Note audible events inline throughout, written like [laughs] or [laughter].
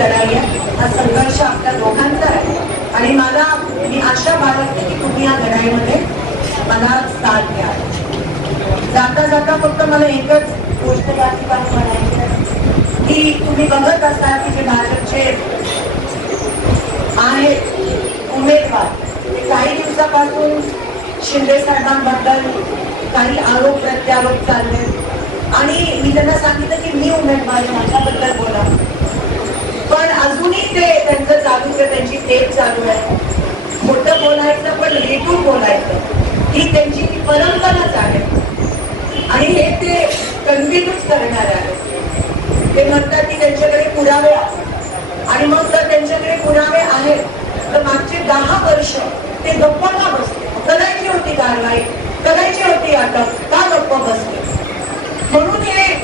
लढाई आहे. हा संघर्ष आपल्या दोघांचा आहे. आणि मला मी आशा बाळगते की तुम्ही या लढाईमध्ये मला साथ द्या जाता जाता फक्त मला एकच गोष्ट या ठिकाणी म्हणायची की तुम्ही बघत असता की जे भाजपचे आहेत उमेदवार काही दिवसापासून शिंदे साहेबांबद्दल काही आरोप प्रत्यारोप चालले. आणि मी त्यांना सांगितलं की मी उमेदवार माझ्याबद्दल बोला. अजूनही ते त्यांचं चालू आहे त्यांची टेप चालू आहे. मोठं बोलायचं पण रेटून बोलायचं. ही त्यांची ती परंपराच आहे. आणि हे ते कंटिन्यूच करणार आहे. ते म्हणतात की त्यांच्याकडे पुरावे आणि मग जर त्यांच्याकडे पुरावे आहेत तर मागचे दहा वर्ष ते गप्प का बसले? करायची होती कारवाई करायची होती अटक का गप्प बसले? म्हणून हे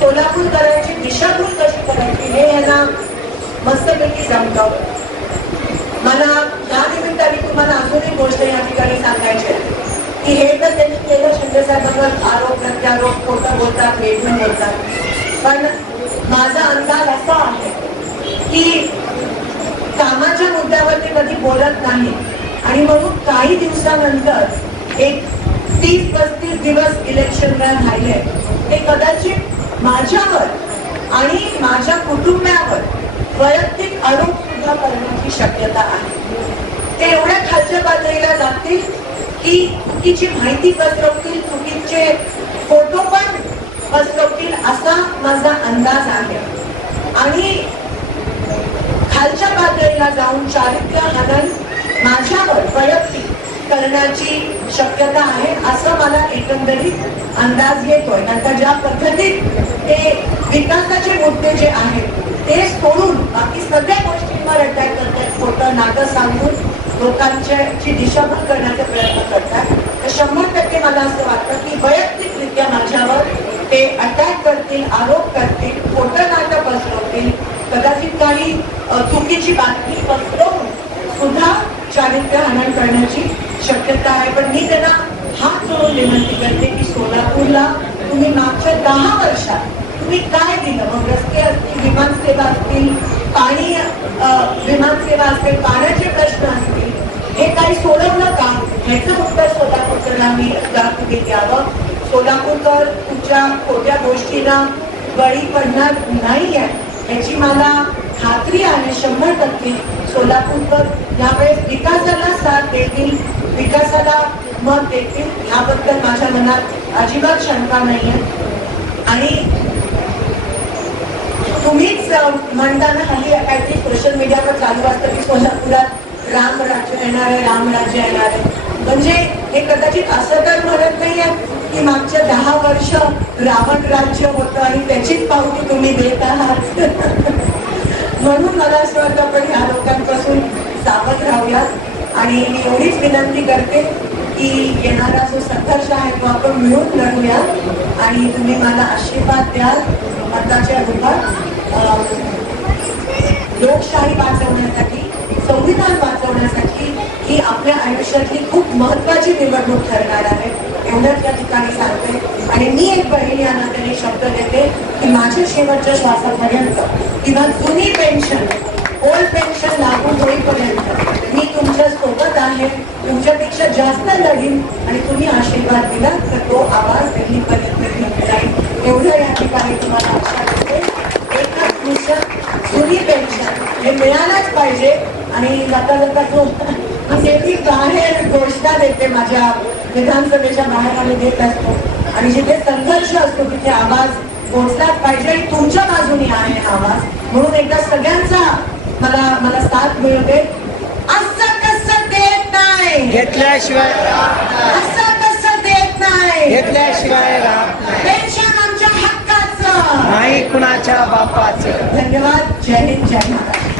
सोलापूरकरांची दिशाभूल कशी करायची हे यांना मस्तपैकी जमतं मला या निमित्ताने तुम्हाला अजून एक गोष्ट या ठिकाणी सांगायची आहे. की हे तर त्यांनी केलं शिंदे आरोप प्रत्यारोप खोटं बोलतात वेगळं बोलतात. पण माझा अंदाज असा आहे की कामाच्या मुद्द्यावर ते कधी बोलत नाही. आणि म्हणून काही दिवसानंतर एक तीस पस्तीस दिवस इलेक्शन राहिले ते कदाचित माझ्यावर आणि माझ्या कुटुंबावर वैयक्तिक आरोप सुद्धा करण्याची शक्यता आहे. ते एवढ्या खालच्या पातळीला जातील की चुकीची माहिती पसरवतील चुकीचे फोटो पण पसरवतील असा माझा अंदाज आहे. आणि खालच्या पातळीला जाऊन चारित्र्य हनन माझ्यावर वैयक्तिक करण्याची शक्यता आहे असं मला एकंदरीत अंदाज येतोय. आता ज्या पद्धतीत ते विकासाचे मुद्दे जे आहेत ते सोडून बाकी सगळ्या गोष्टींवर अटॅक करतात. खोटं नाटक सांगून लोकांची दिशाभूल करण्याचा प्रयत्न करतात. तर शंभर टक्के मला असं वाटतं की वैयक्तिकरित्या माझ्यावर ते अटॅक करतील आरोप करतील खोटं नाटक पसरवतील कदाचित काही चुकीची बातमी पसरवून सुद्धा चारित्र्य हनन करण्याची शक्यता आहे. पण मी त्यांना हात जोडून विनंती करते की सोलापूरला तुम्ही मागच्या दहा वर्षात तुम्ही काय दिलं? मग रस्ते असतील विमानसेवा असतील पाणी अ, विमानसेवा असेल पाण्याचे प्रश्न असतील हे काही सोडवलं का? ह्याचं उत्तर सोलापूरकरला मी तुम्ही द्यावं सोलापूरकर तुमच्या खोट्या गोष्टीला बळी पडणार नाही आहे याची मला खात्री आहे शंभर टक्के. सोलापूरकर यावेळेस विकासाला साथ देतील विकासाला मत देतील. ह्याबद्दल माझ्या मनात अजिबात शंका नाही आहे आणि तुम्हीच म्हणताना हल्ली काहीतरी सोशल मीडियावर चालू असतं की सोलापुरात राम राज्य येणार आहे राम राज्य येणार आहे. म्हणजे हे कदाचित असं तर म्हणत नाहीये की मागच्या दहा वर्ष रावण राज्य होतं आणि त्याचीच पावती तुम्ही देत आहात. [laughs] म्हणून मला असं वाटतं आपण ह्या लोकांपासून सावध राहूया आणि मी एवढीच विनंती करते की येणारा जो संघर्ष आहे तो आपण मिळून लढूया आणि तुम्ही मला आशीर्वाद द्याल. मताच्या रूपात लोकशाही वाचवण्यासाठी संविधान वाचवण्यासाठी ही आपल्या आयुष्यातली खूप महत्वाची निवडणूक ठरणार आहे. एवढंच या ठिकाणी सांगते. आणि मी एक बहीण या नात्याने शब्द देते की माझ्या शेवटच्या श्वासापर्यंत किंवा जुनी पेन्शन ओल्ड पेन्शन लागू होईपर्यंत मी तुमच्यासोबत आहे तुमच्यापेक्षा जास्त लढीन आणि तुम्ही आशीर्वाद दिला तर तो आवाज दिल्लीपर्यंत घेऊन जाईल. एवढं या ठिकाणी तुम्हाला आशा देते एकच मिशन जुनी पेन्शन. हे मिळालंच पाहिजे आणि जाता जाता मी नेहमी बाहेर घोषणा देते माझ्या विधानसभेच्या बाहेर आम्ही देत असतो. आणि जिथे संघर्ष असतो तिथे आवाज पोहोचलाच पाहिजे. आणि तुमच्या बाजूने आहे आवाज. म्हणून एकदा सगळ्यांचा मला मला साथ मिळते. असं कसं देत नाही? घेतल्याशिवाय असं कसं देत नाही? घेतल्याशिवाय नाही कुणाच्या बापाचं. धन्यवाद. जय हिंद जय महाराष्ट्र